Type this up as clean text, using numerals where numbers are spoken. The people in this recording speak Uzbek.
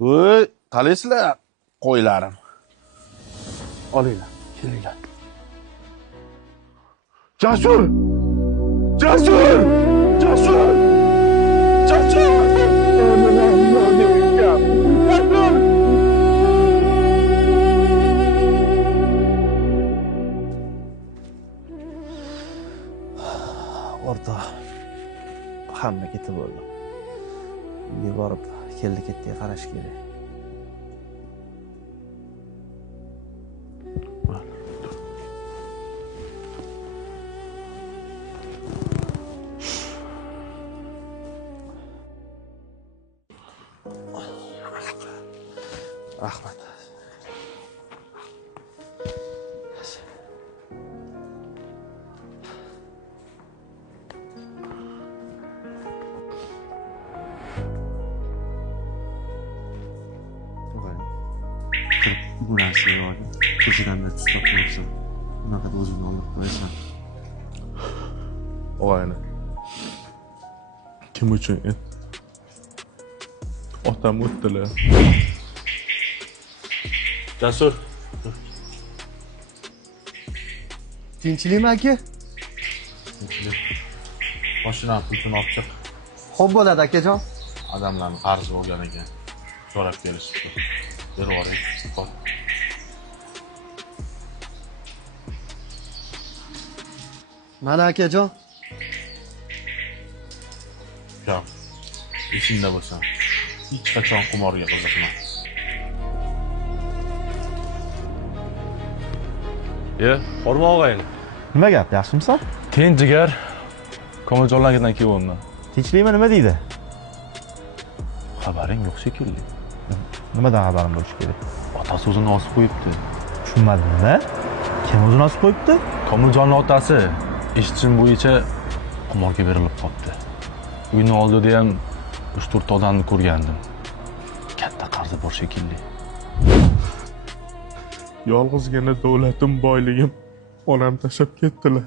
Voy, qalaysizlar qo'ylarim. Olinglar, kelinglar. Jasur! Jasur! Jasur! Jasur! O'rtoq, hamma ketib bo'ldi. Uyga borib, keldi-ketdiga qarash kerak. Rahmat. Bu narsa yo'q. Kechadan beri tushib qo'yibsan. Bunaqa o'zingni olib qo'yasan. Og'ayni. Kim uchun? Otam o'tdilar. Jasur. Tinchlikmi aka? Mashinani pulini olib chiq. Xo'p bo'ladi akajon. Odamlarning qarzi bo'lgan ekan. So'rab kelishdi. Berib yuboring. Xo'p. Mana akajon. Jon. Esingda bo'lsin. Hech qachon qimorga qiziqma. Horma og'ayni. Nima gap, yaxshimisan? Tinch jigar. Komiljonlardan kelyapman. Tinchlikmi, nima deydi? Xabaring yo'q shekilli. Nimadan xabarim bo'lishi kerak? Otasi o'zini osib qo'yibdi. Tushunmadim, nima? Kim o'zini osib qo'yibdi? Komiljonning otasi eshitishim bo'yicha qimorga berilib qolibdi. Uyni oldida ham 3-4 odamni ko'rgandim. Katta qarzi bor shekilli. Yolg'izgina davlatim boyligim onam tashlab ketdilar.